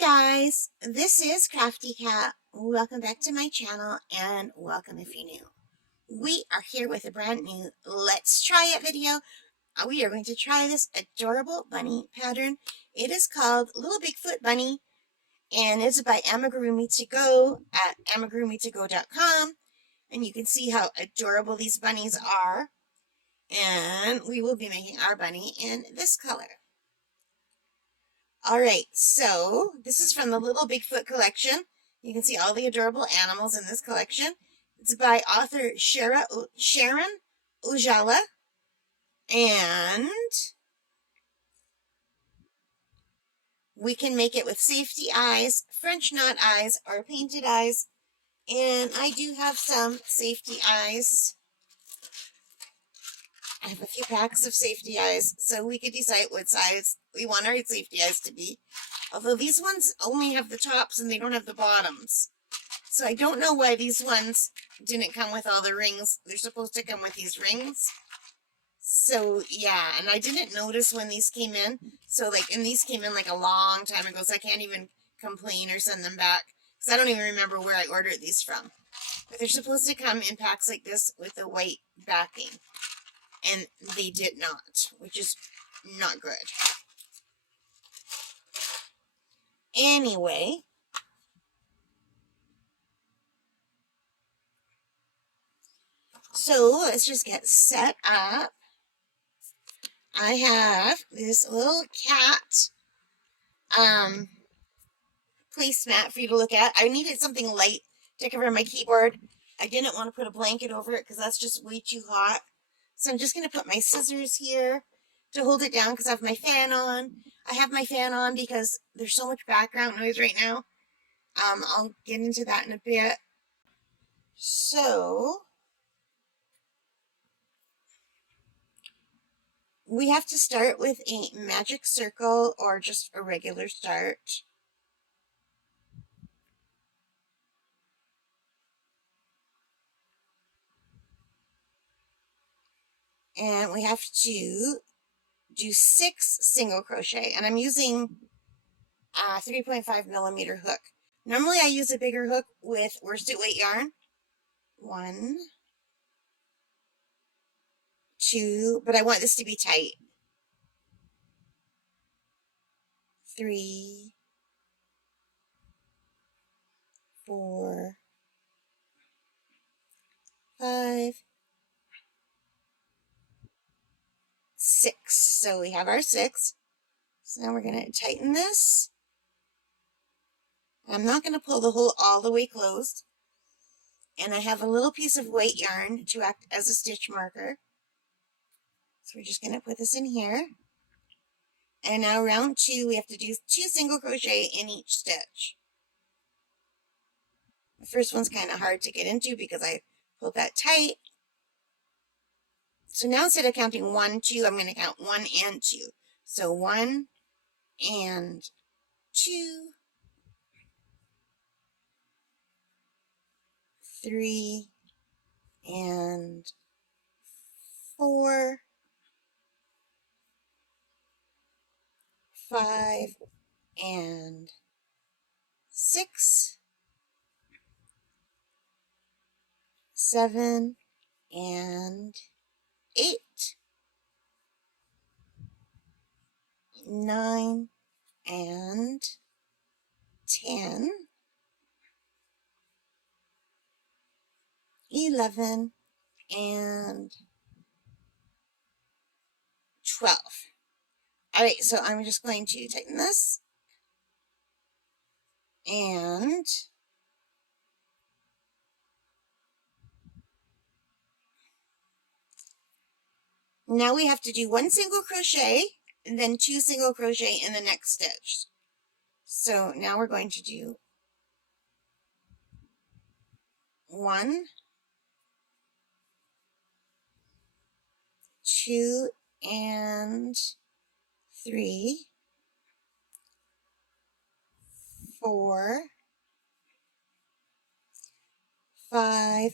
Guys, this is Crafty Cat. Welcome back to my channel and welcome if you're new. We are here with a brand new Let's Try It video. We are going to try this adorable bunny pattern. It is called Little Bigfoot Bunny and it's by Amigurumi to go at amigurumitogo.com, and you can see how adorable these bunnies are. And we will be making our bunny in this color. Alright, so this is from the Little Bigfoot collection. You can see all the adorable animals in this collection. It's by author Sharon Ujala. And we can make it with safety eyes, French knot eyes, or painted eyes. And I do have some safety eyes. I have a few packs of safety eyes, so we could decide what size we want our safety eyes to be. Although these ones only have the tops and they don't have the bottoms. So I don't know why these ones didn't come with all the rings. They're supposed to come with these rings. So yeah, and I didn't notice when these came in. And these came in like a long time ago, so I can't even complain or send them back. Because I don't even remember where I ordered these from. But they're supposed to come in packs like this with a white backing. And they did not, which is not good. Anyway, so let's just get set up. I have this little cat placemat for you to look at. I needed something light to cover my keyboard. I didn't want to put a blanket over it because that's just way too hot. So I'm just going to put my scissors here to hold it down because I have my fan on. I have my fan on because there's so much background noise right now. I'll get into that in a bit. So we have to start with a magic circle or just a regular start. And we have to do 6 single crochet, and I'm using a 3.5 millimeter hook. Normally I use a bigger hook with worsted weight yarn. 1, 2, but I want this to be tight. 3, 4, 5, 6. So we have our 6. So now we're going to tighten this. I'm not going to pull the hole all the way closed. And I have a little piece of white yarn to act as a stitch marker. So we're just going to put this in here. And now round 2, we have to do 2 single crochet in each stitch. The first one's kind of hard to get into because I pulled that tight. So now instead of counting 1, 2, I'm going to count 1 and 2. So 1 and 2, 3 and 4, 5 and 6, 7 and 8, 9 and 10, 11 and 12. Alright, so I'm just going to tighten this. And now we have to do 1 single crochet and then 2 single crochet in the next stitch. So now we're going to do 1, 2 and 3, 4, 5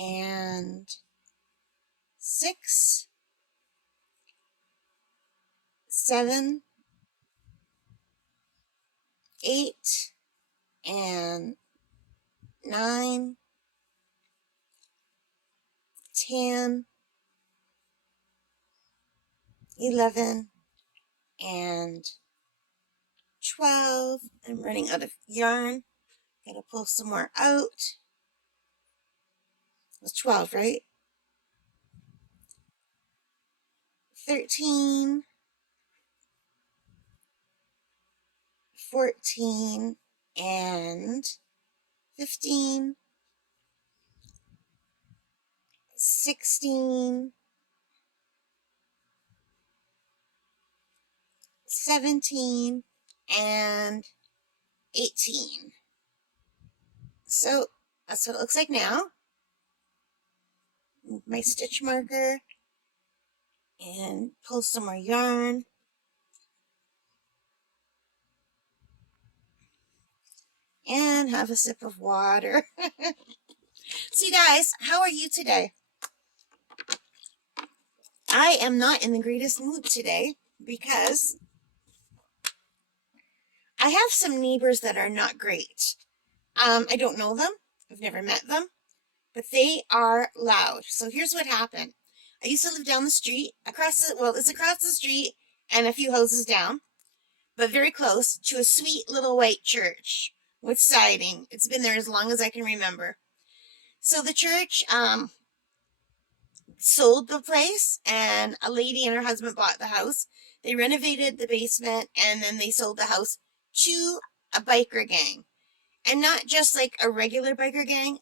and 6, 7 8 and 9, 10, 11, and 12. I'm running out of yarn. Gotta pull some more out. It was 12, right? 13, 14, and 15, 16, 17, and 18. So that's what it looks like now. Move my stitch marker and pull some more yarn. And have a sip of water. So you guys, how are you today? I am not in the greatest mood today because I have some neighbors that are not great. I don't know them. I've never met them, but they are loud. So here's what happened. I used to live down the street, it's across the street and a few houses down, but very close to a sweet little white church with siding. It's been there as long as I can remember. So the church sold the place, and a lady and her husband bought the house. They renovated the basement, and then they sold the house to a biker gang. And not just like a regular biker gang.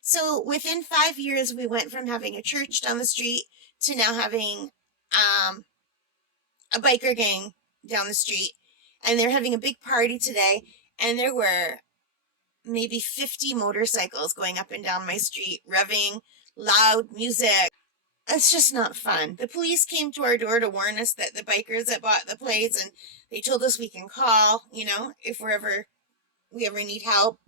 So within 5 years, we went from having a church down the street to now having a biker gang down the street. And they're having a big party today, and there were maybe 50 motorcycles going up and down my street, revving, loud music. It's just not fun. The police came to our door to warn us that the bikers that bought the place, and they told us we can call, if we ever need help.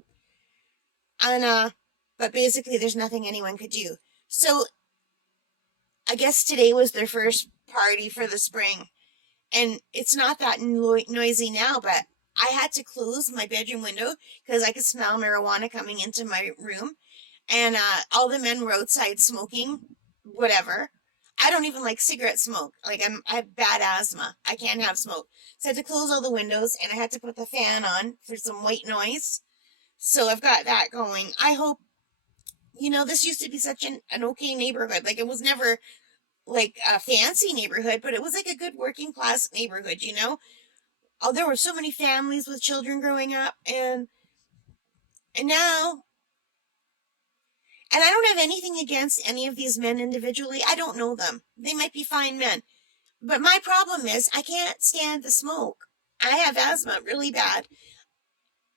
And but basically there's nothing anyone could do. So I guess today was their first party for the spring. And it's not that noisy now, but I had to close my bedroom window because I could smell marijuana coming into my room. And all the men were outside smoking, whatever. I don't even like cigarette smoke. Like, I have bad asthma. I can't have smoke. So I had to close all the windows, and I had to put the fan on for some white noise. So I've got that going. I hope, this used to be such an okay neighborhood. Like, it was never like a fancy neighborhood, but it was like a good working class neighborhood, Oh, there were so many families with children growing up, and now, and I don't have anything against any of these men individually. I don't know them. They might be fine men. But my problem is I can't stand the smoke. I have asthma really bad.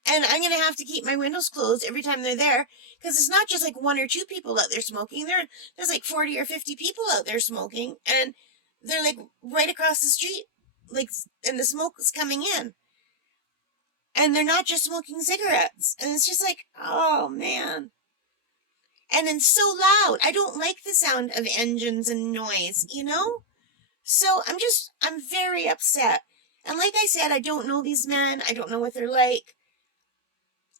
And I'm going to have to keep my windows closed every time they're there, because it's not just like 1 or 2 people out there smoking. There's like 40 or 50 people out there smoking, and they're like right across the street, like, and the smoke is coming in. And they're not just smoking cigarettes. And it's just like, oh man. And it's so loud. I don't like the sound of engines and noise, So I'm very upset. And like I said, I don't know these men. I don't know what they're like.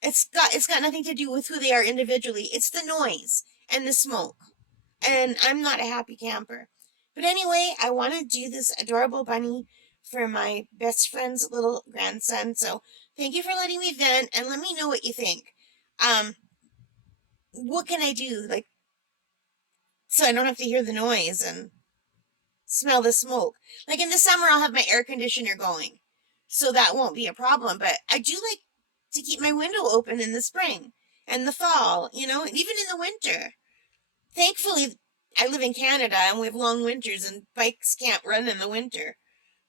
It's got nothing to do with who they are individually. It's the noise and the smoke. And I'm not a happy camper. But anyway, I want to do this adorable bunny for my best friend's little grandson. So thank you for letting me vent, and let me know what you think. What can I do, like, so I don't have to hear the noise and smell the smoke? Like, in the summer, I'll have my air conditioner going, so that won't be a problem. But I do like to keep my window open in the spring and the fall, and even in the winter. Thankfully, I live in Canada, and we have long winters, and bikes can't run in the winter.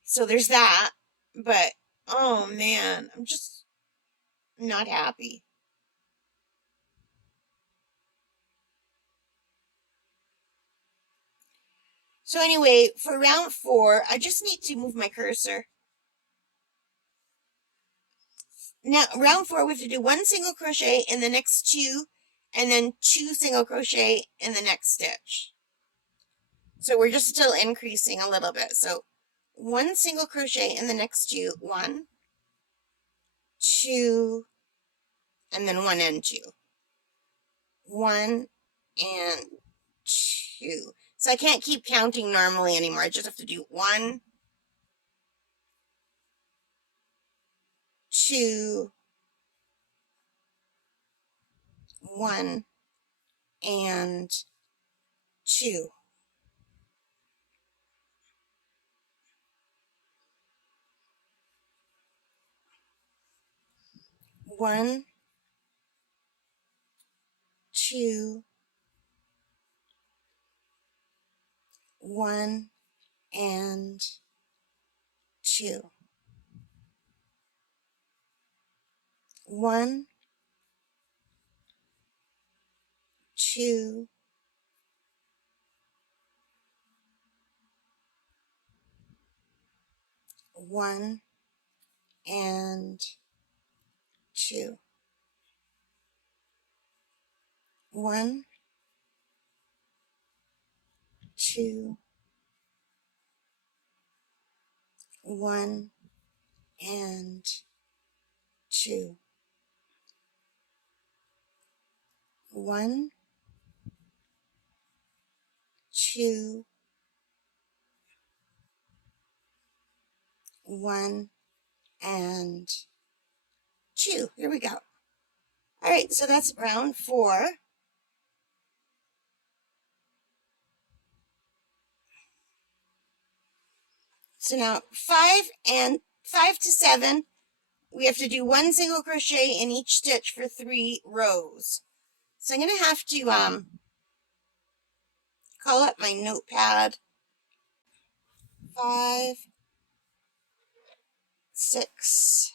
So there's that. But, oh man, I'm just not happy. So anyway, for round 4, I just need to move my cursor. Now, round 4, we have to do 1 single crochet in the next 2, and then 2 single crochet in the next stitch. So we're just still increasing a little bit. So 1 single crochet in the next 2, 1, 2, and then 1 and 2, 1 and 2. So I can't keep counting normally anymore. I just have to do 1, 2, 1, and 2. 1, 2, 1, and 2. 1, 2, 1, and 2. 1, 2, 1, and 2. 1, 2, 1, and 2. Here we go. All right, so that's round 4. So now 5 to 7, we have to do 1 single crochet in each stitch for 3 rows. So I'm going to have to call up my notepad. 5, 6,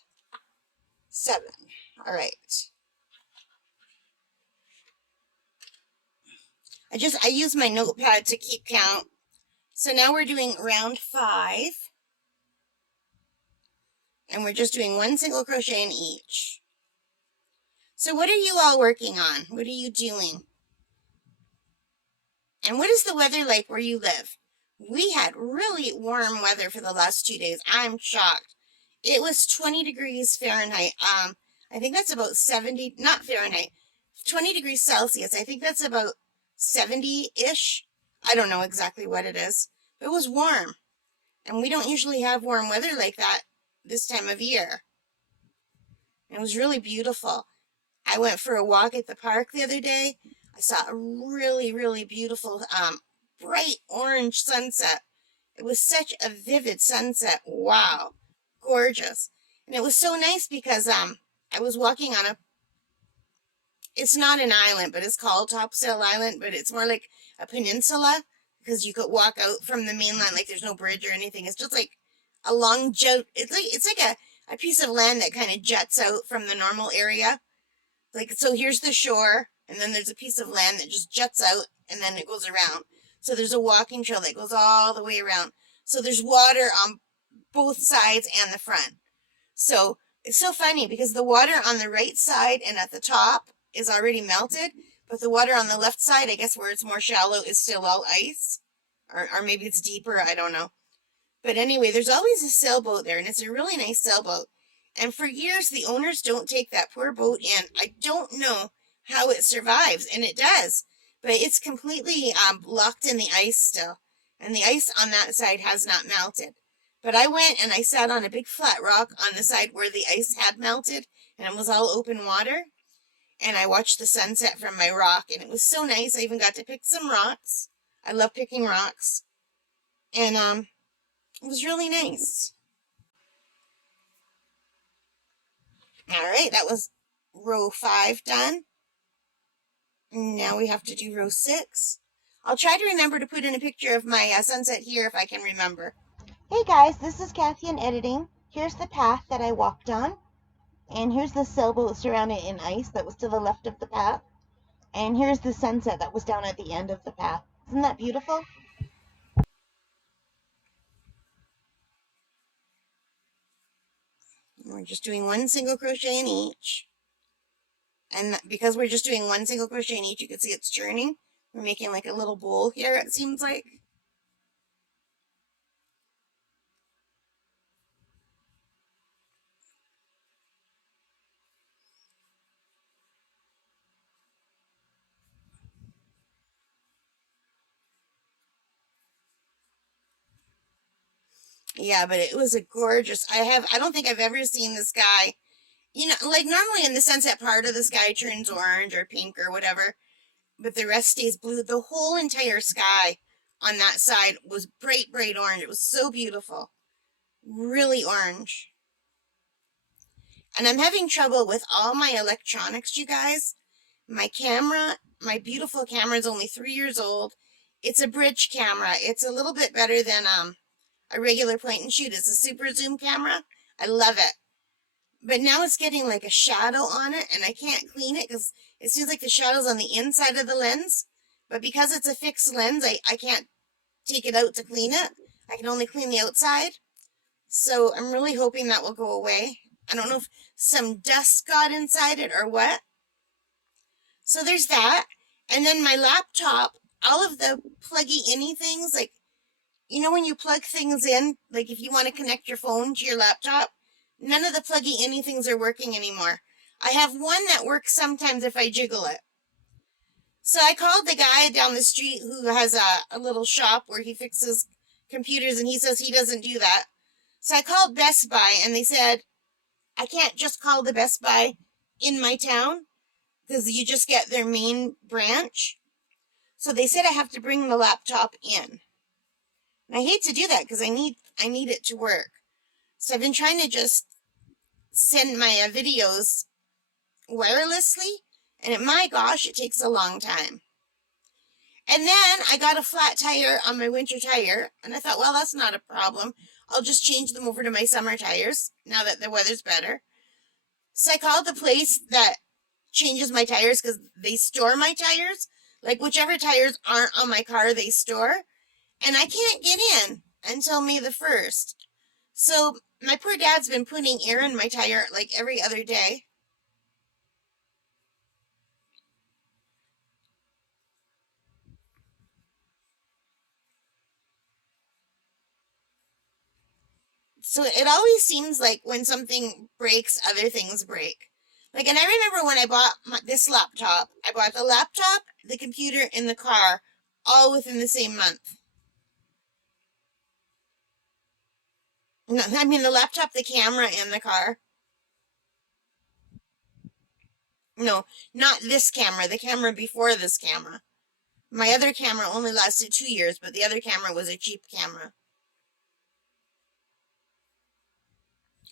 7. All right. I use my notepad to keep count. So now we're doing round 5. And we're just doing 1 single crochet in each. So what are you all working on? What are you doing? And what is the weather like where you live? We had really warm weather for the last 2 days. I'm shocked. It was 20 degrees Fahrenheit. I think that's about 70, not Fahrenheit, 20 degrees Celsius. I think that's about 70-ish. I don't know exactly what it is. But it was warm. And we don't usually have warm weather like that this time of year. It was really beautiful. I went for a walk at the park the other day. I saw a really, really beautiful, bright orange sunset. It was such a vivid sunset. Wow. Gorgeous. And it was so nice because, I was walking on it's not an island, but it's called Topsail Island, but it's more like a peninsula because you could walk out from the mainland like there's no bridge or anything. It's just like a long jut. It's like a piece of land that kind of juts out from the normal area. Like, so here's the shore, and then there's a piece of land that just juts out, and then it goes around. So there's a walking trail that goes all the way around. So there's water on both sides and the front. So it's so funny because the water on the right side and at the top is already melted, but the water on the left side, I guess where it's more shallow, is still all ice. Or maybe it's deeper, I don't know. But anyway, there's always a sailboat there, and it's a really nice sailboat. And for years, the owners don't take that poor boat in. I don't know how it survives, and it does. But it's completely locked in the ice still. And the ice on that side has not melted. But I went and I sat on a big flat rock on the side where the ice had melted, and it was all open water. And I watched the sunset from my rock, and it was so nice. I even got to pick some rocks. I love picking rocks. And it was really nice. All right, that was row 5 done. Now we have to do row 6. I'll try to remember to put in a picture of my sunset here if I can remember. Hey guys, this is Kathy in editing. Here's the path that I walked on. And here's the sailboat surrounded in ice that was to the left of the path. And here's the sunset that was down at the end of the path. Isn't that beautiful? We're just doing 1 single crochet in each. And because we're just doing 1 single crochet in each, you can see it's turning. We're making like a little bowl here, it seems like. Yeah, but it was a gorgeous. I don't think I've ever seen the sky. You know, like normally in the sunset part of the sky turns orange or pink or whatever, but the rest stays blue. The whole entire sky on that side was bright, bright orange. It was so beautiful. Really orange. And I'm having trouble with all my electronics, you guys. My camera, my beautiful camera is only 3 years old. It's a bridge camera. It's a little bit better than a regular point and shoot. It's a super zoom camera. I love it. But now it's getting like a shadow on it, and I can't clean it because it seems like the shadow's on the inside of the lens. But because it's a fixed lens, I can't take it out to clean it. I can only clean the outside. So I'm really hoping that will go away. I don't know if some dust got inside it or what. So there's that. And then my laptop, all of the pluggy any things, like, you know when you plug things in, like if you want to connect your phone to your laptop, none of the pluggy anythings are working anymore. I have one that works sometimes if I jiggle it. So I called the guy down the street who has a little shop where he fixes computers, and he says he doesn't do that. So I called Best Buy, and they said, I can't just call the Best Buy in my town because you just get their main branch. So they said I have to bring the laptop in. And I hate to do that because I need it to work. So I've been trying to just send my videos wirelessly, and my gosh, it takes a long time. And then I got a flat tire on my winter tire, and I thought, well, that's not a problem. I'll just change them over to my summer tires now that the weather's better. So I called the place that changes my tires because they store my tires. Like whichever tires aren't on my car, they store. And I can't get in until May the 1st. So my poor dad's been putting air in my tire like every other day. So it always seems like when something breaks, other things break. Like, and I remember when I bought this laptop, I bought the laptop, the computer, and the car all within the same month. No, I mean the laptop, the camera, and the car. No, not this camera, the camera before this camera. My other camera only lasted 2 years, but the other camera was a cheap camera.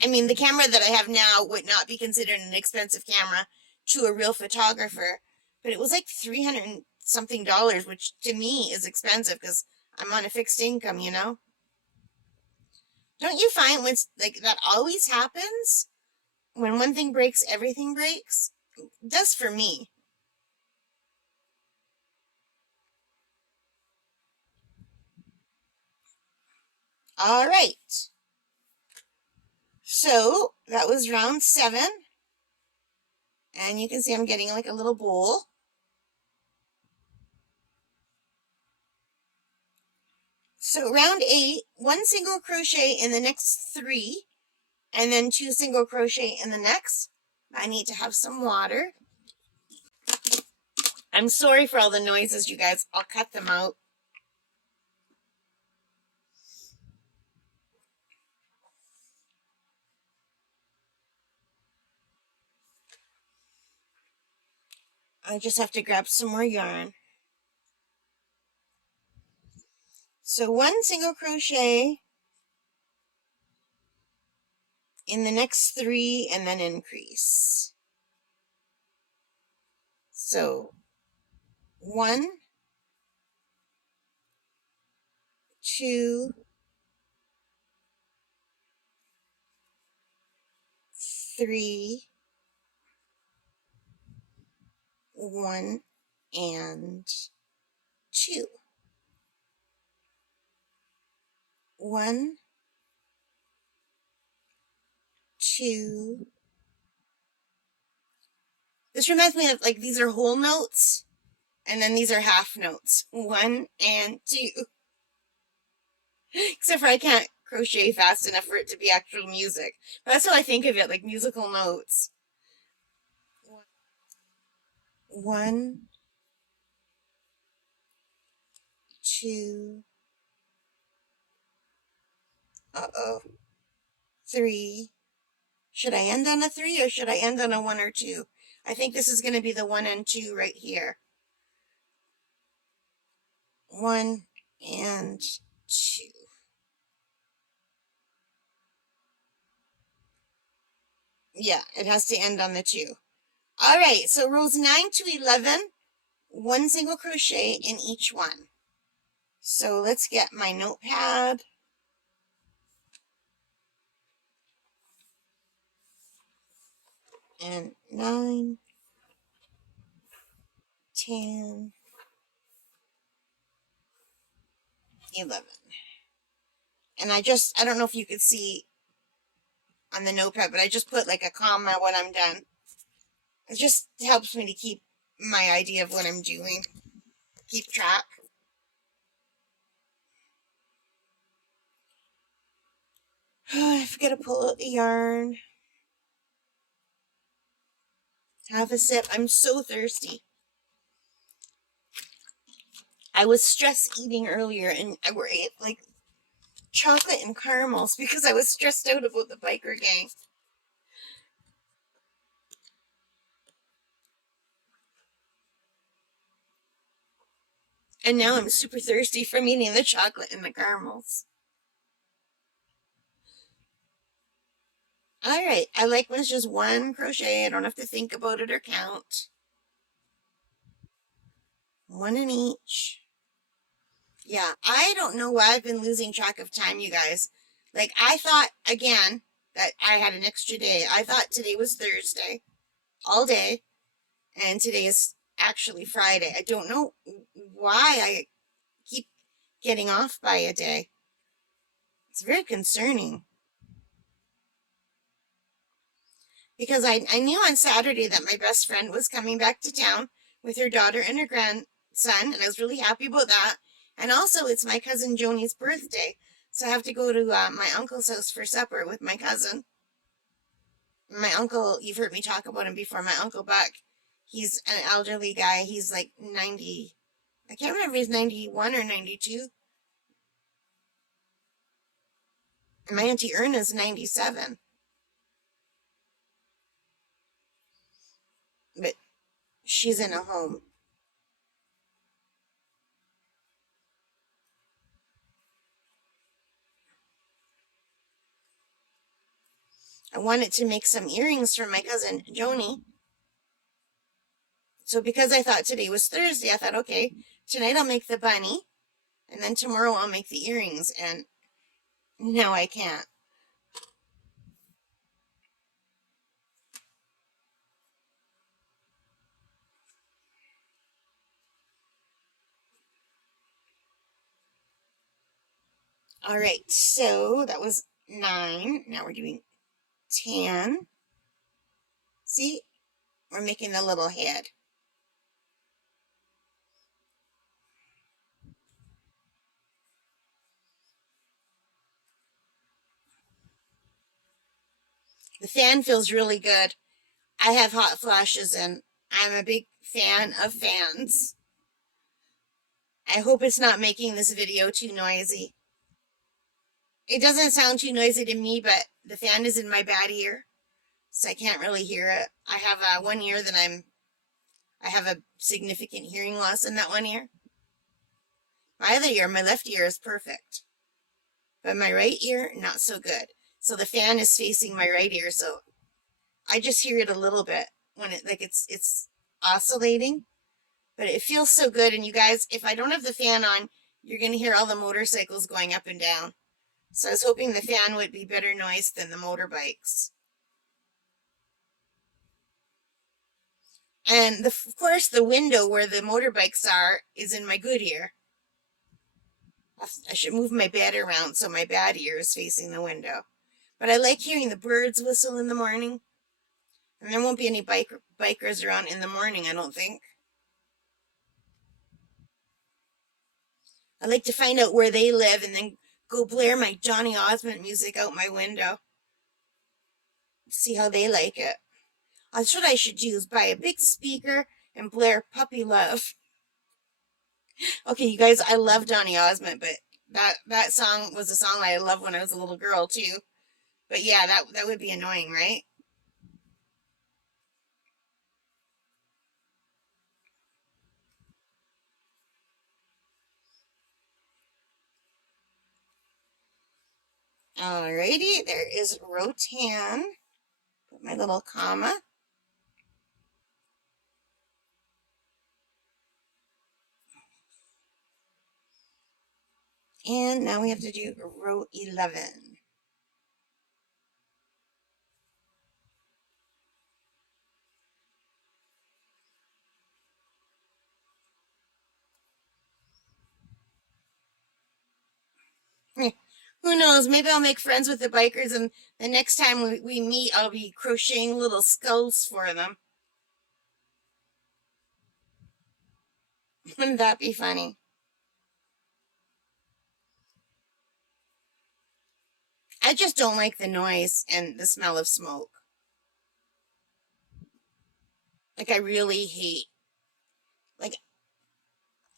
I mean, the camera that I have now would not be considered an expensive camera to a real photographer, but it was like $300 and something, which to me is expensive because I'm on a fixed income, you know? Don't you find when like that always happens? When one thing breaks, everything breaks? It does for me. All right. So that was round 7. And you can see I'm getting like a little bowl. So round 8, 1 single crochet in the next 3, and then 2 single crochet in the next. I need to have some water. I'm sorry for all the noises, you guys. I'll cut them out. I just have to grab some more yarn. So 1 single crochet in the next 3 and then increase. So 1, 2, 3, 1, and 2. 1, 2. This reminds me of like these are whole notes, and then these are half notes. 1 and 2. Except for I can't crochet fast enough for it to be actual music. But that's how I think of it, like musical notes. 1, 2. Uh-oh. 3. Should I end on a 3 or should I end on a 1 or 2? I think this is going to be the 1 and 2 right here. 1 and 2. Yeah, it has to end on the 2. All right, so rows 9 to 11, 1 single crochet in each one. So let's get my notepad. And 9, 10, 11. And I don't know if you could see on the notepad, but I just put like a comma when I'm done. It just helps me to keep my idea of what I'm doing, keep track. I've got to pull out the yarn. Have a sip. I'm so thirsty. I was stress eating earlier and I ate like chocolate and caramels because I was stressed out about the biker gang. And now I'm super thirsty from eating the chocolate and the caramels. All right, I like when it's just 1 crochet. I don't have to think about it or count. 1 in each. Yeah, I don't know why I've been losing track of time, you guys. Like, I thought, again, that I had an extra day. I thought today was Thursday, all day, and today is actually Friday. I don't know why I keep getting off by a day. It's very concerning. Because I knew on Saturday that my best friend was coming back to town with her daughter and her grandson, and I was really happy about that. And also, it's my cousin Joni's birthday, so I have to go to my uncle's house for supper with my cousin. My uncle, you've heard me talk about him before, my Uncle Buck. He's an elderly guy. He's like 90. I can't remember if he's 91 or 92. And my Auntie Erna's 97. But she's in a home. I wanted to make some earrings for my cousin Joni. So because I thought today was Thursday, I thought, okay, tonight I'll make the bunny, and then tomorrow I'll make the earrings, and no, I can't. All right, so that was 9. Now we're doing 10. See, we're making a little head. The fan feels really good. I have hot flashes and I'm a big fan of fans. I hope it's not making this video too noisy. It doesn't sound too noisy to me, but the fan is in my bad ear, so I can't really hear it. I have one ear that I have a significant hearing loss in that one ear. My other ear, my left ear, is perfect, but my right ear, not so good. So the fan is facing my right ear, so I just hear it a little bit when it's oscillating, but it feels so good. And you guys, if I don't have the fan on, you're going to hear all the motorcycles going up and down. So I was hoping the fan would be better noise than the motorbikes. And of course, the window where the motorbikes are is in my good ear. I should move my bed around so my bad ear is facing the window. But I like hearing the birds whistle in the morning. And there won't be any bikers around in the morning, I don't think. I like to find out where they live and then go blare my Johnny Osmond music out my window. See how they like it. That's what I should do, is buy a big speaker and blare Puppy Love. Okay, you guys, I love Johnny Osmond, but That song was a song I loved when I was a little girl too. But yeah, that would be annoying, right? Alrighty, there is row 10. Put my little comma. And now we have to do row 11. Who knows? Maybe I'll make friends with the bikers, and the next time we meet, I'll be crocheting little skulls for them. Wouldn't that be funny? I just don't like the noise and the smell of smoke. Like, I really hate, like,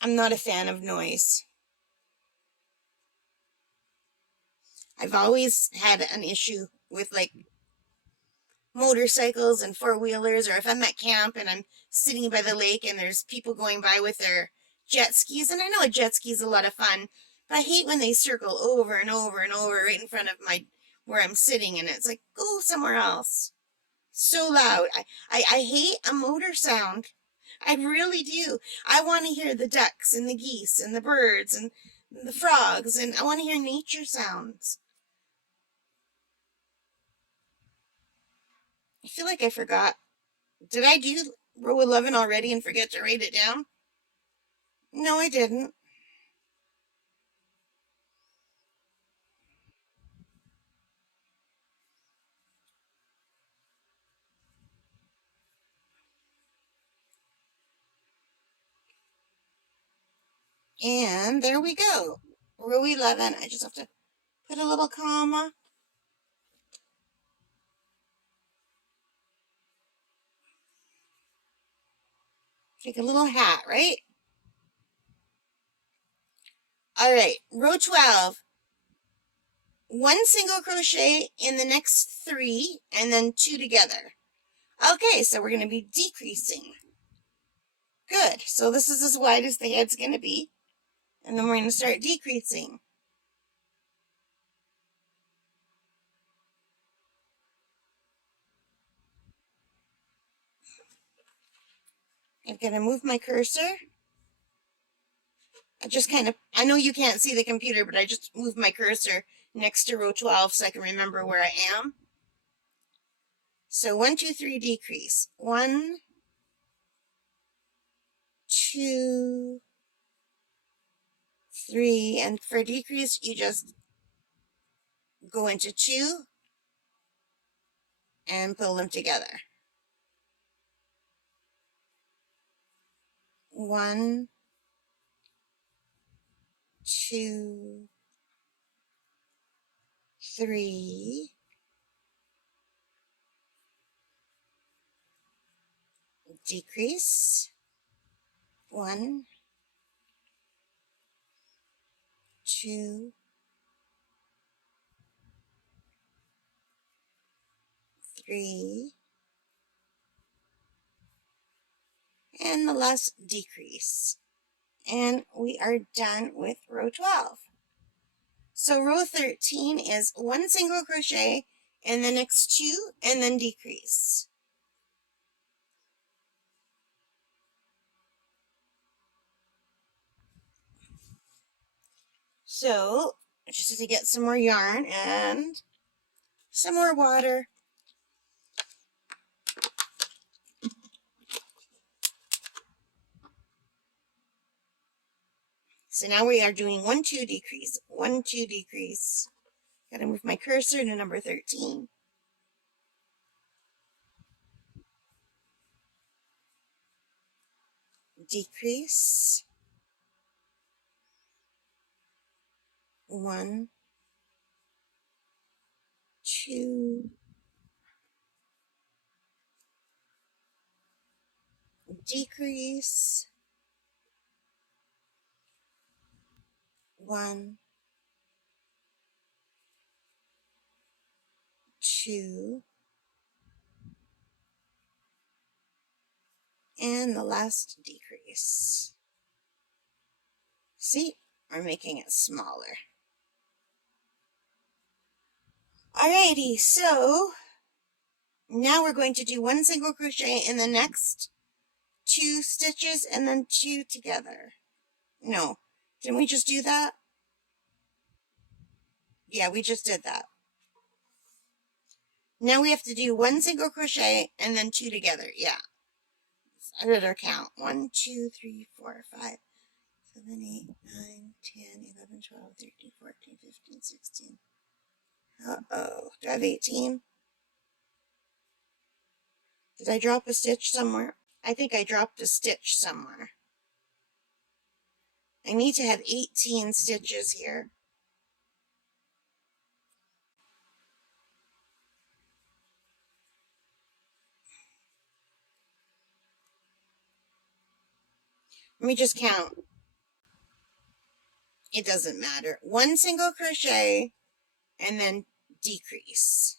I'm not a fan of noise. I've always had an issue with, like, motorcycles and four-wheelers, or if I'm at camp and I'm sitting by the lake and there's people going by with their jet skis, and I know a jet ski is a lot of fun, but I hate when they circle over and over and over right in front of where I'm sitting, and it's like, go somewhere else. So loud. I hate a motor sound. I really do. I want to hear the ducks and the geese and the birds and the frogs, and I want to hear nature sounds. I feel like I forgot. Did I do row 11 already and forget to write it down? No, I didn't. And there we go. Row 11. I just have to put a little comma. Take a little hat, right? All right, row 12. One single crochet in the next 3 and then 2 together. Okay, so we're going to be decreasing. Good. So this is as wide as the head's going to be. And then we're going to start decreasing. I'm going to move my cursor. I know you can't see the computer, but I just moved my cursor next to row 12 so I can remember where I am. So 1, 2, 3, decrease. 1, 2, 3, and for decrease, you just go into 2 and pull them together. 1, 2, 3, decrease. 1, 2, 3, and the last decrease. And we are done with row 12. So row 13 is 1 single crochet in the next 2 and then decrease. So I just have to get some more yarn and some more water. So now we are doing 1, 2, decrease, 1, 2, decrease. Gotta move my cursor to number 13. Decrease. 1, 2, decrease. 1, 2, and the last decrease. See, we're making it smaller. Alrighty, so now we're going to do 1 single crochet in the next 2 stitches and then 2 together. No, didn't we just do that? Yeah, we just did that. Now we have to do 1 single crochet and then 2 together. Yeah. I better count. 1, 2, 3, 4, 5, 7, 8, 9, 10, 11, 12, 13, 14, 15, 16. Uh-oh. Do I have 18? Did I drop a stitch somewhere? I think I dropped a stitch somewhere. I need to have 18 stitches here. Let me just count. It doesn't matter. 1 single crochet and then decrease.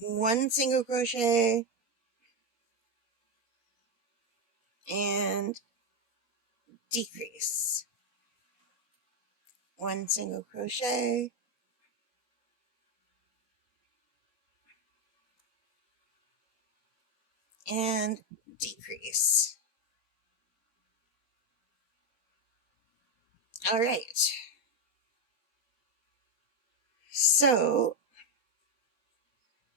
1 single crochet and decrease. 1 single crochet and decrease. All right. So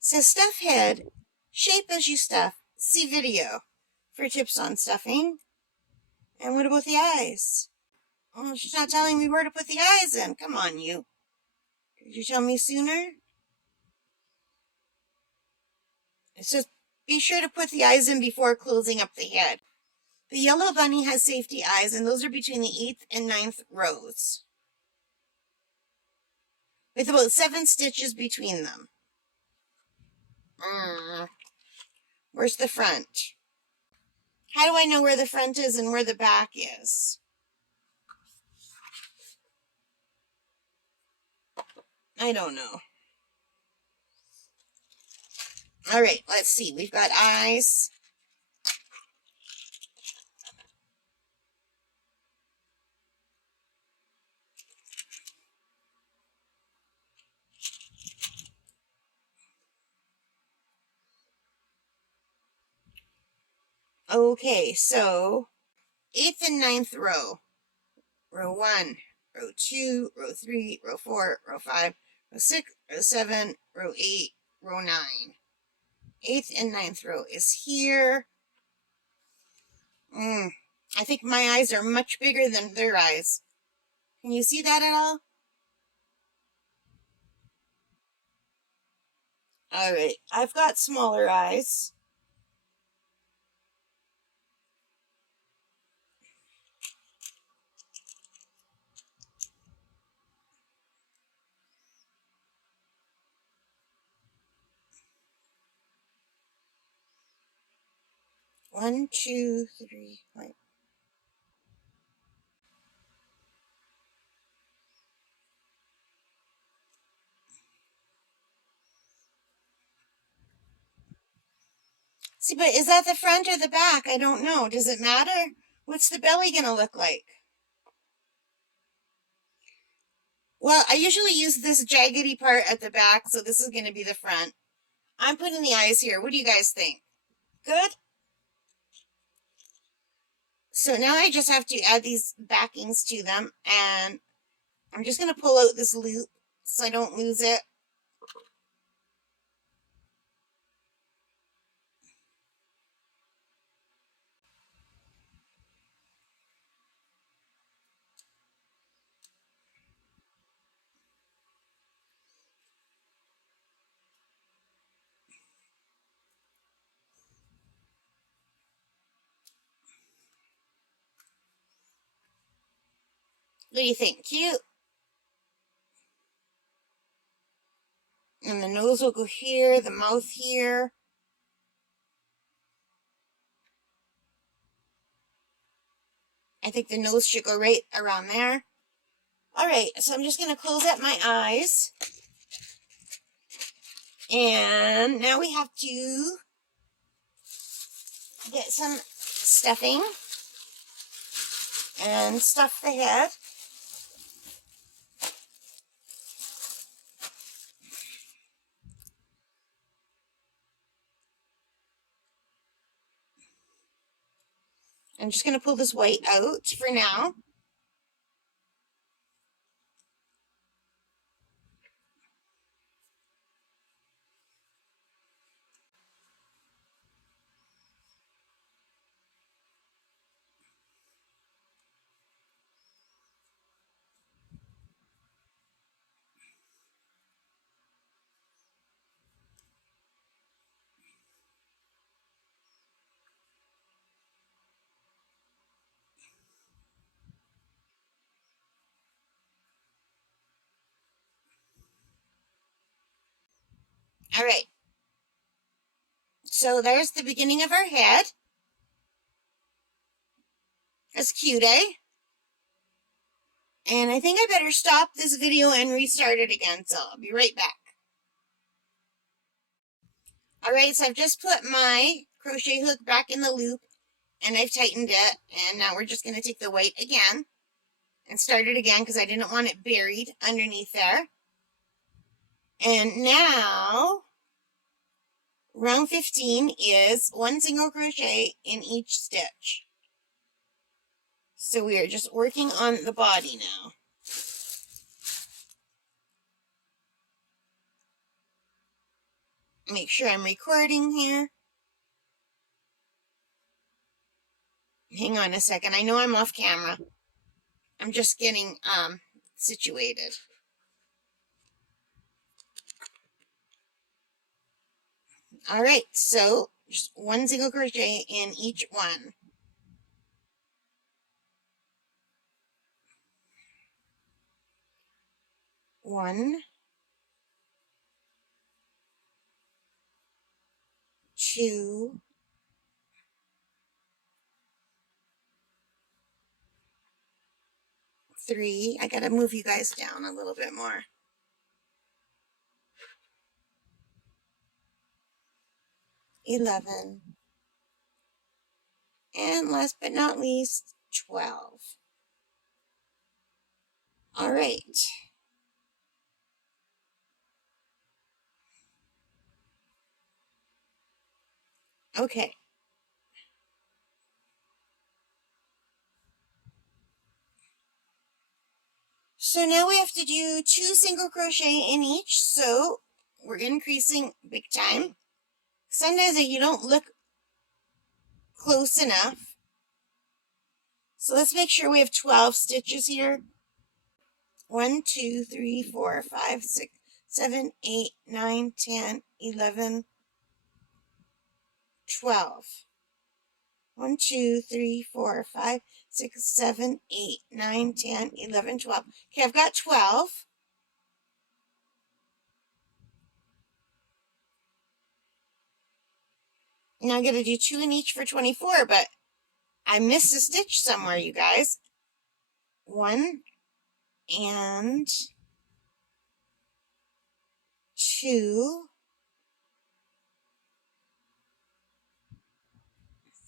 stuff head, shape as you stuff. See video for tips on stuffing. And what about the eyes? Oh, she's not telling me where to put the eyes in. Come on, you. Did you tell me sooner? It says be sure to put the eyes in before closing up the head. The yellow bunny has safety eyes, and those are between the 8th and 9th rows, with about 7 stitches between them. Where's the front? How do I know where the front is and where the back is? I don't know. All right, let's see. We've got eyes. Okay, so 8th and 9th row. Row 1, row 2, row 3, row 4, row 5, row 6, row 7, row 8, row 9. 8th and 9th row is here. I think my eyes are much bigger than their eyes. Can you see that at all? All right, I've got smaller eyes. One, two, three, wait. See, but is that the front or the back? I don't know. Does it matter? What's the belly going to look like? Well, I usually use this jaggedy part at the back, so this is going to be the front. I'm putting the eyes here. What do you guys think? Good? So now I just have to add these backings to them, and I'm just going to pull out this loop so I don't lose it. What do you think? Cute? And the nose will go here, the mouth here. I think the nose should go right around there. All right, so I'm just going to close up my eyes. And now we have to get some stuffing and stuff the head. I'm just going to pull this white out for now. All right. So there's the beginning of our head. That's cute, eh? And I think I better stop this video and restart it again, so I'll be right back. All right, so I've just put my crochet hook back in the loop, and I've tightened it, and now we're just going to take the white again and start it again because I didn't want it buried underneath there. And now, round 15 is 1 single crochet in each stitch. So we are just working on the body now. Make sure I'm recording here. Hang on a second. I know I'm off camera. I'm just getting situated. All right, so just 1 single crochet in each one. One, two, three. I gotta move you guys down a little bit more. 11. And last but not least, 12. All right. Okay. So now we have to do 2 single crochet in each, so we're increasing big time. Sometimes you don't look close enough. So let's make sure we have 12 stitches here. 1, 2, 3, 4, 5, 6, 7, 8, 9, 10, 11, 12. 1, 2, 3, 4, 5, 6, 7, 8, 9, 10, 11, 12. Okay, I've got 12. Now I'm going to do 2 in each for 24, but I missed a stitch somewhere, you guys. 1 and 2,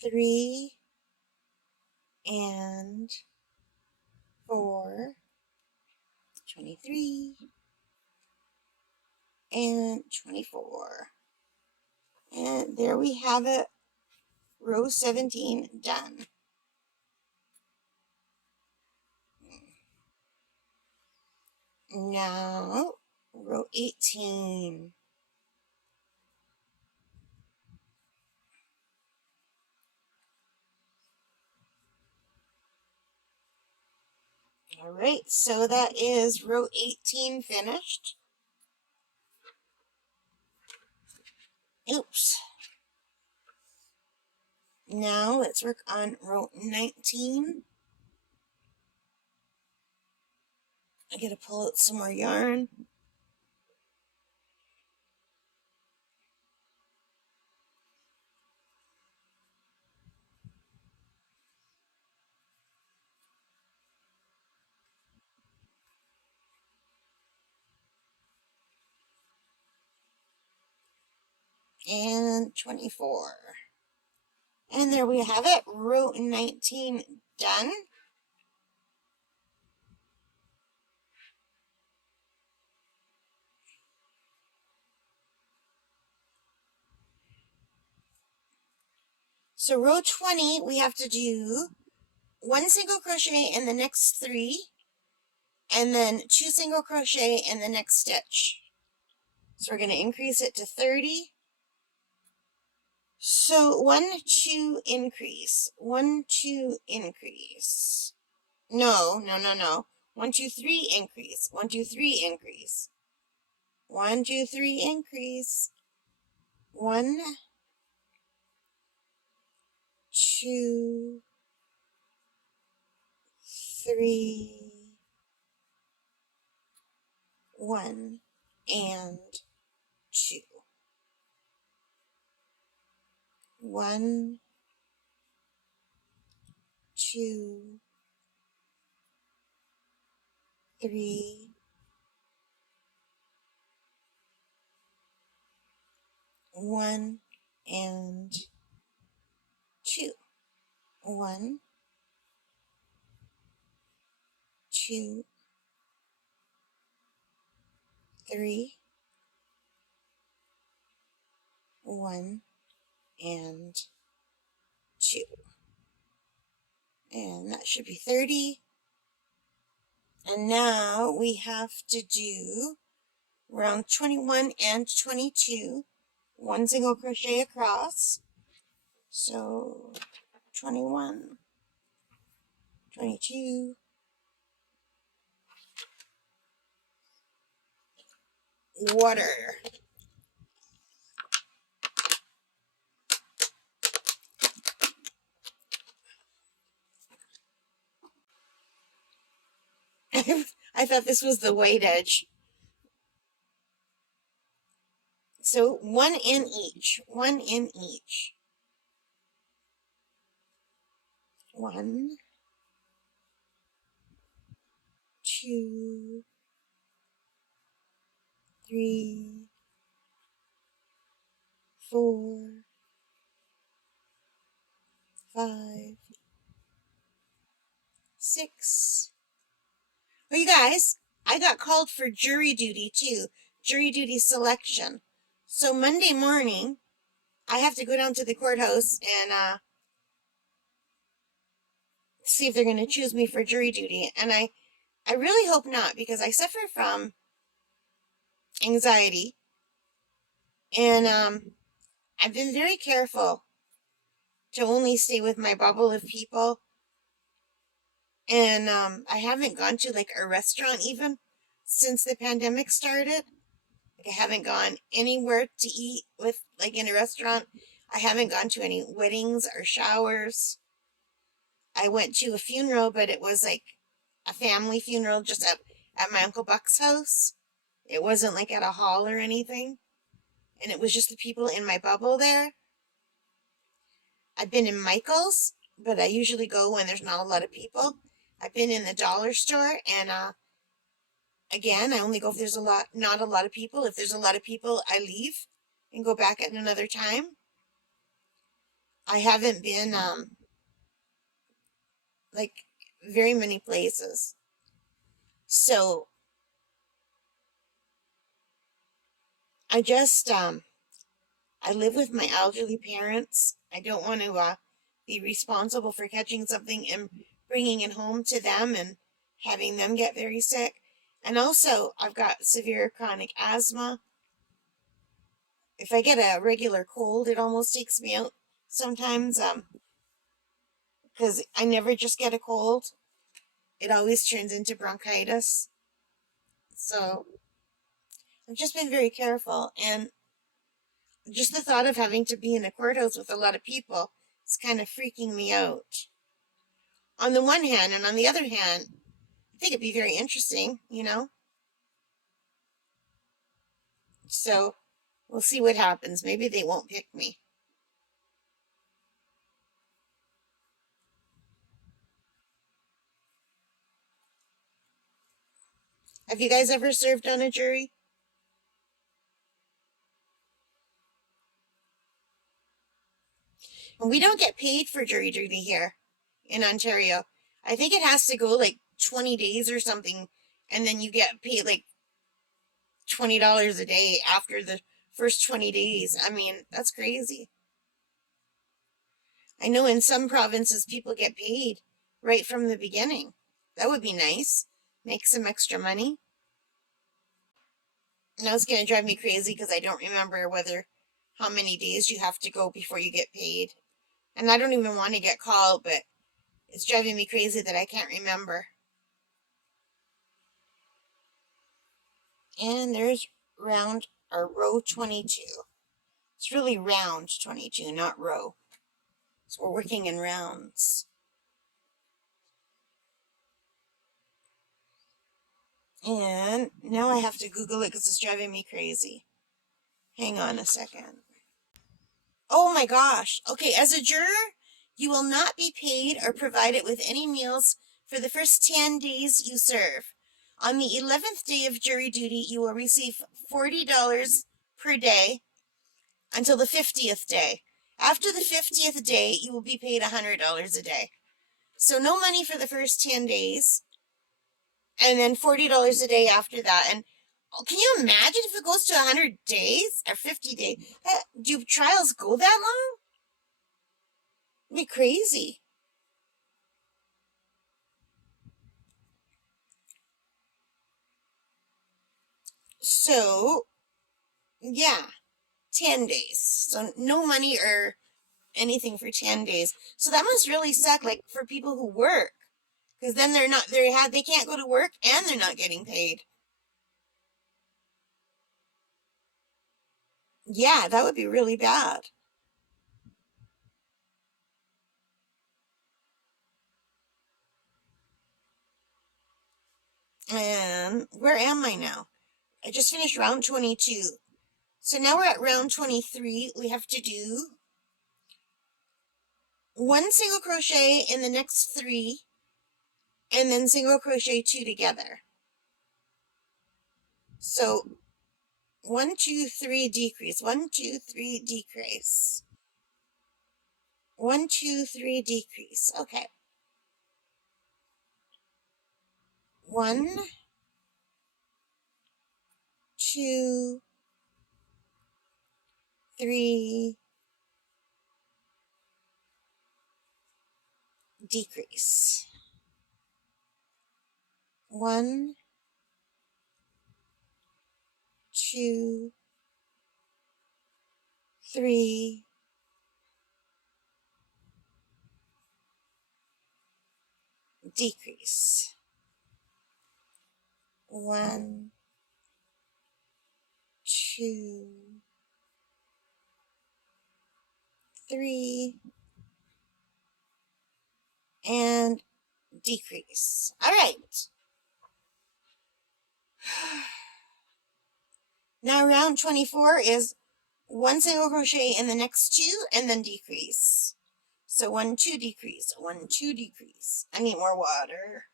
3 and 4, 23 and 24. And there we have it, row 17 done. Now, row 18. All right, so that is row 18 finished. Oops. Now let's work on row 19. I gotta pull out some more yarn. and 24. And there we have it, row 19 done. So row 20, we have to do 1 single crochet in the next 3, and then 2 single crochet in the next stitch. So we're going to increase it to 30. So 1, 2, increase. 1, 2, increase. No. 1, 2, 3, increase. 1, 2, 3, increase. 1, 2, 3, increase. 1, 2, 3, 1, and 2. 1, 2, 3, 1, and 2. 1, 2, 3, 1, and 2. And that should be 30. And now we have to do round 21 and 22, 1 single crochet across. So 21, 22, water. I thought this was the white edge. So 1 in each, 1 in each. 1, 2, 3, 4, 5, 6. Well, you guys, I got called for jury duty too. Jury duty selection. So Monday morning, I have to go down to the courthouse and see if they're going to choose me for jury duty. And I really hope not, because I suffer from anxiety. And I've been very careful to only stay with my bubble of people. And I haven't gone to like a restaurant even since the pandemic started. Like, I haven't gone anywhere to eat with, like, in a restaurant. I haven't gone to any weddings or showers. I went to a funeral, but it was like a family funeral just at my Uncle Buck's house. It wasn't like at a hall or anything. And it was just the people in my bubble there. I've been in Michael's, but I usually go when there's not a lot of people. I've been in the dollar store, and again, I only go if there's not a lot of people. If there's a lot of people, I leave and go back at another time. I haven't been like very many places. So I just I live with my elderly parents. I don't want to be responsible for catching something and bringing it home to them and having them get very sick. And also, I've got severe chronic asthma. If I get a regular cold, it almost takes me out sometimes, because I never just get a cold. It always turns into bronchitis. So I've just been very careful, and just the thought of having to be in a courthouse with a lot of people is kind of freaking me out. On the one hand, and on the other hand, I think it'd be very interesting, you know? So we'll see what happens. Maybe they won't pick me. Have you guys ever served on a jury? We don't get paid for jury duty here in Ontario. I think it has to go like 20 days or something, and then you get paid like $20 a day after the first 20 days. I mean, that's crazy. I know in some provinces people get paid right from the beginning. That would be nice. Make some extra money. Now it's going to drive me crazy because I don't remember how many days you have to go before you get paid. And I don't even want to get called, but it's driving me crazy that I can't remember. And there's row 22. It's really round 22, not row. So we're working in rounds. And now I have to Google it because it's driving me crazy. Hang on a second. Oh my gosh. Okay, as a juror, you will not be paid or provided with any meals for the first 10 days you serve. On the 11th day of jury duty, you will receive $40 per day until the 50th day. After the 50th day, you will be paid $100 a day. So no money for the first 10 days, and then $40 a day after that. And can you imagine if it goes to 100 days or 50 days? Do trials go that long? It'd be crazy. So, yeah, 10 days. So no money or anything for 10 days. So that must really suck, like, for people who work. Because then they can't go to work and they're not getting paid. Yeah, that would be really bad. And where am I now? I just finished round 22. So now we're at round 23. We have to do one single crochet in the next 3, and then single crochet 2 together. So 1, 2, 3, decrease. 1, 2, 3, decrease. 1, 2, 3, decrease. Okay. 1, 2, 3, decrease. 1, 2, 3, decrease. 1, 2, 3, and decrease. All right. Now round 24 is 1 single crochet in the next 2 and then decrease. So 1, 2, decrease. 1, 2, decrease. I need more water.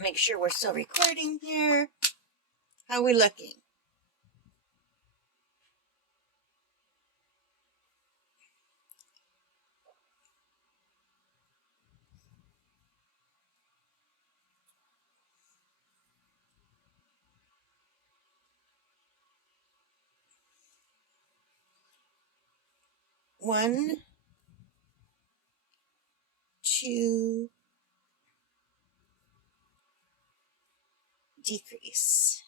Make sure we're still recording here. How are we looking? One, 2, decrease.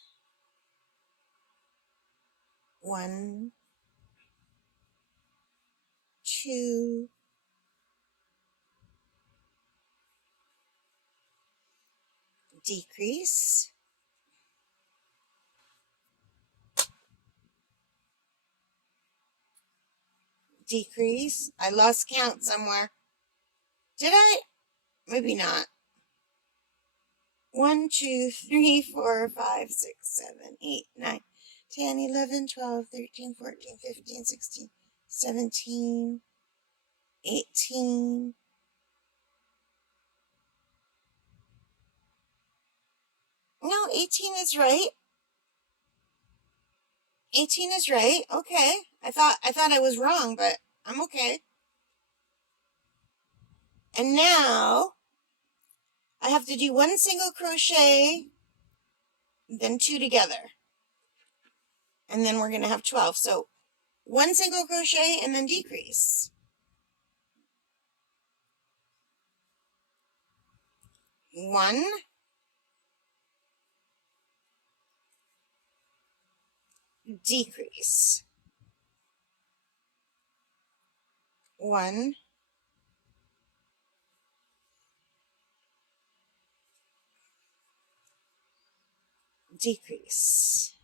1, 2, decrease. Decrease. I lost count somewhere. Did I? Maybe not. 1, 2, 3, 4, 5, 6, 7, 8, 9, 10, 11, 12, 13, 14, 15, 16, 17, 18. No, 18 is right. 18 is right. Okay. I thought I was wrong, but I'm okay. And now I have to do 1 single crochet, then 2 together. And then we're going to have 12. So 1 single crochet and then decrease. 1, decrease. 1, decrease.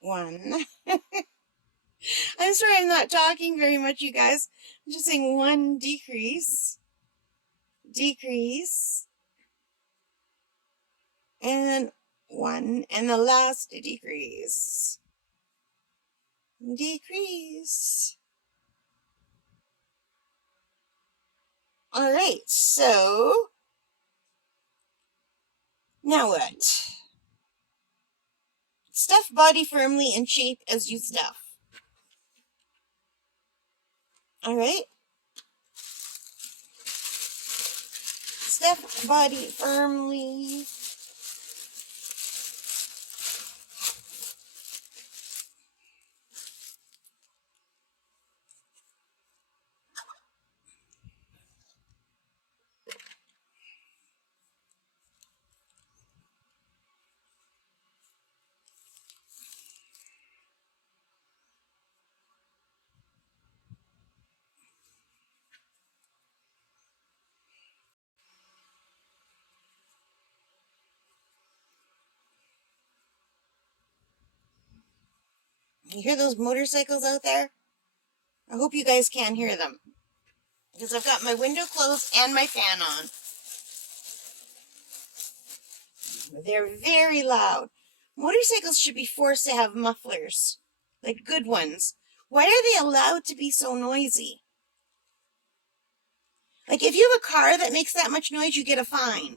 1. I'm sorry I'm not talking very much, you guys. I'm just saying 1, decrease, decrease, and 1, and the last decrease, decrease. All right, so now what? Stuff body firmly and shape as you stuff. All right. Stuff body firmly. You hear those motorcycles out there? I hope you guys can hear them, because I've got my window closed and my fan on. They're very loud. Motorcycles should be forced to have mufflers, like good ones. Why are they allowed to be so noisy? Like, if you have a car that makes that much noise, you get a fine.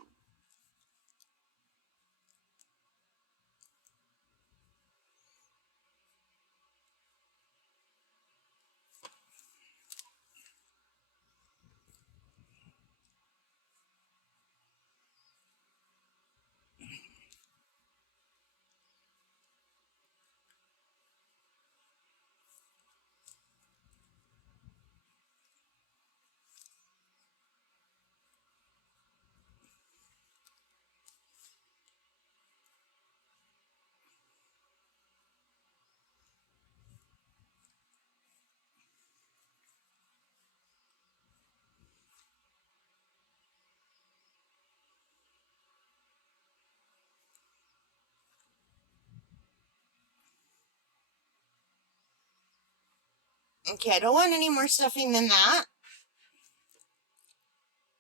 Okay, I don't want any more stuffing than that.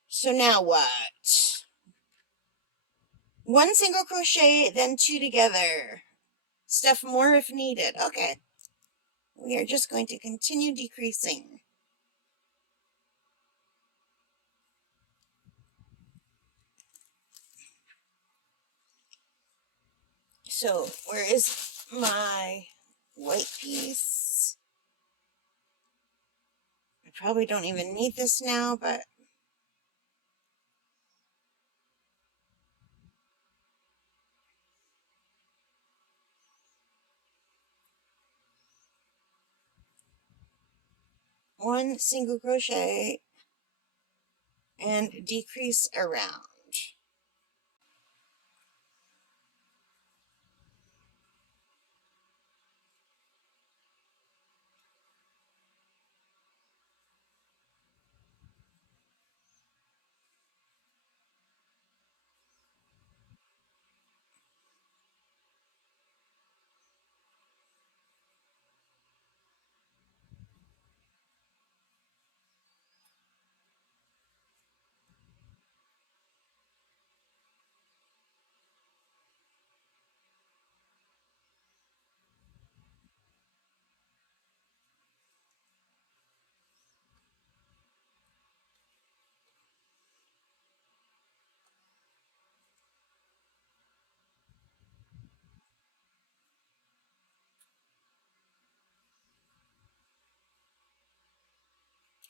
So now what? 1 single crochet, then 2 together. Stuff more if needed. Okay. We are just going to continue decreasing. So, where is my white piece? I probably don't even need this now, but one single crochet and decrease around.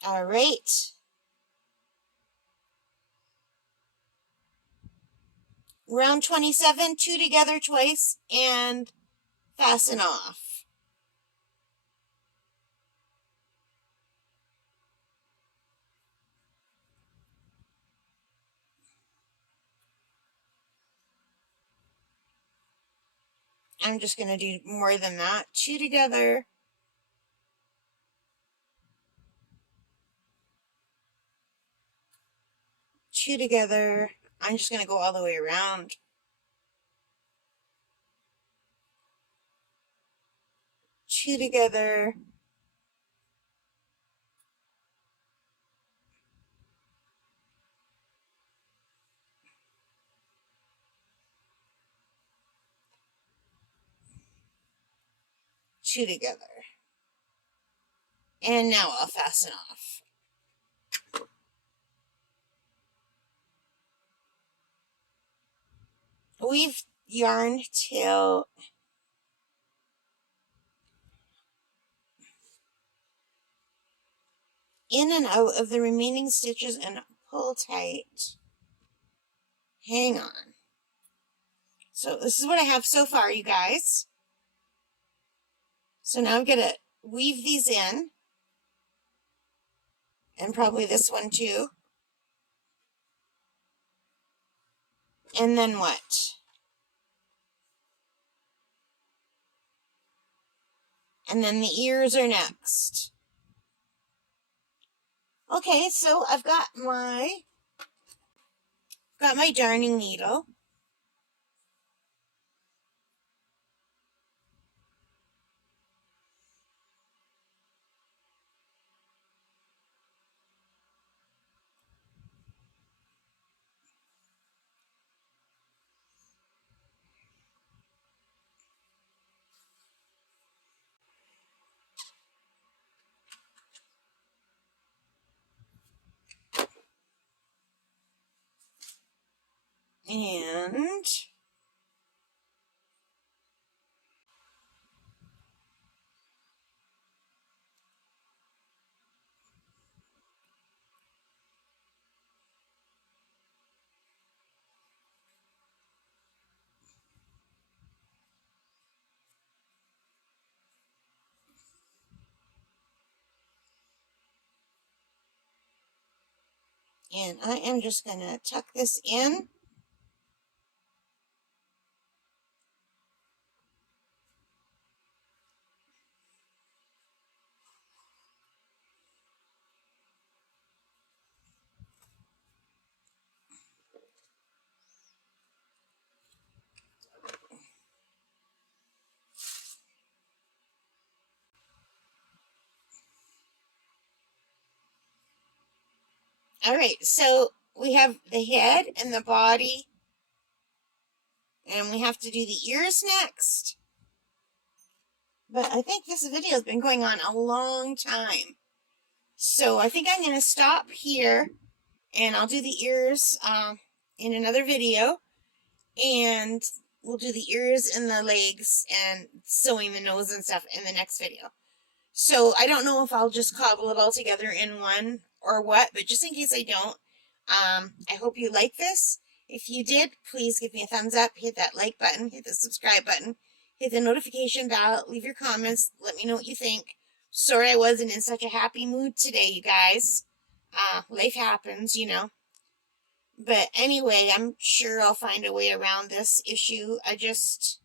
All right. Round 27, 2 together twice, and fasten off. I'm just going to do more than that. 2 together. 2 together. I'm just going to go all the way around. 2 together. 2 together. And now I'll fasten off. Weave yarn till in and out of the remaining stitches and pull tight. Hang on. So this is what I have so far, you guys. So now I'm going to weave these in. And probably this one too. And then what? And then the ears are next. Okay, so I've got my darning needle. And I am just going to tuck this in. All right, so we have the head and the body, and we have to do the ears next. But I think this video has been going on a long time. So I think I'm going to stop here, and I'll do the ears in another video. And we'll do the ears and the legs and sewing the nose and stuff in the next video. So I don't know if I'll just cobble it all together in one or what, but just in case I don't, I hope you like this. If you did, please give me a thumbs up, hit that like button, hit the subscribe button, hit the notification bell, leave your comments, let me know what you think. Sorry I wasn't in such a happy mood today, you guys. Life happens, you know. But anyway, I'm sure I'll find a way around this issue. I just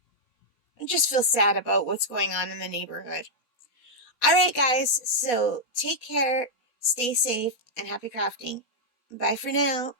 feel sad about what's going on in the neighborhood. All right, guys. So take care, stay safe, and happy crafting. Bye for now.